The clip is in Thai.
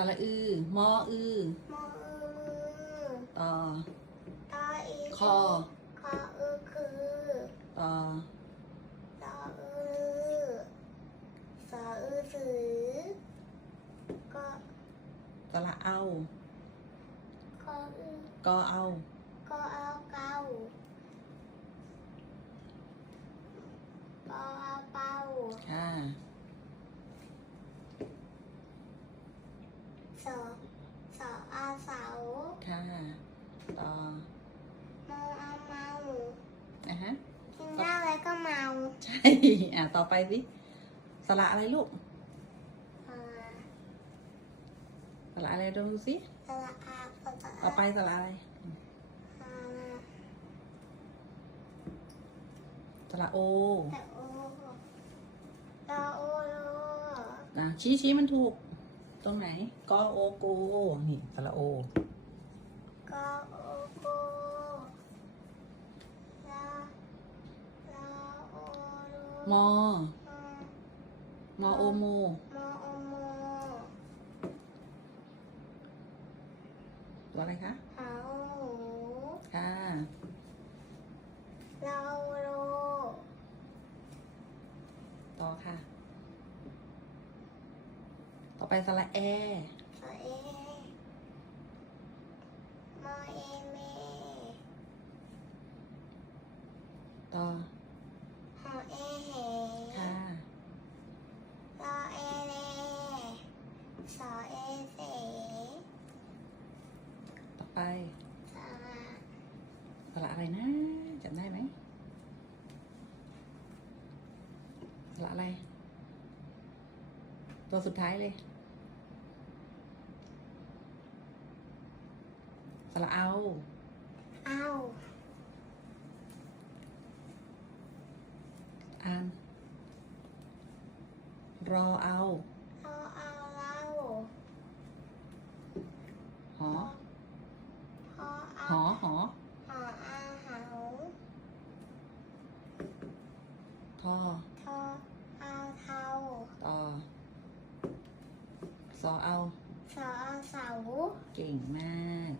สระอือ มออือ มออือต่อ ตออีคอ คออือคือต่อ ตออือสออือสือก็สระเอา คออือกอเอาก็เอาเกาก็เอาเป่าค่ะ สอสอเอาเสา ค่ะ ต่อเมาเอาเมานะฮะกินเหล้าแล้วก็เมาใช่ อะต่อไปสิสระอะไรลูกอ่าสระอะไรลองดูสิสระอาสระต่อไปสระอะไรอ่าสระโอแต่โอรอโอโลอะชี้ชี้มันถูก ตรงไหนกอโอโกนี่สระโอ ก็โอโกลาลาโอโล มออ่ามอโอโม มอโอโมตัวอะไรคะหาโอหมูค่ะลาโอโลต่อค่ะ ต่อไปสระแอสอเอมอเอเมต่อ หอเอเห ค่ะ รอเอเลสอ เอเสต่อไปสาราสระอะไรนะจำได้ไหมสระอะไร ตัวสุดท้ายเลยสระเอา เอาอ่านรอเอาเอาเอาเล่า หอพอหเอาอหอหออาเหาทอทอเอาเทาต่อสอเอาสอเอาเสาเก่งมาก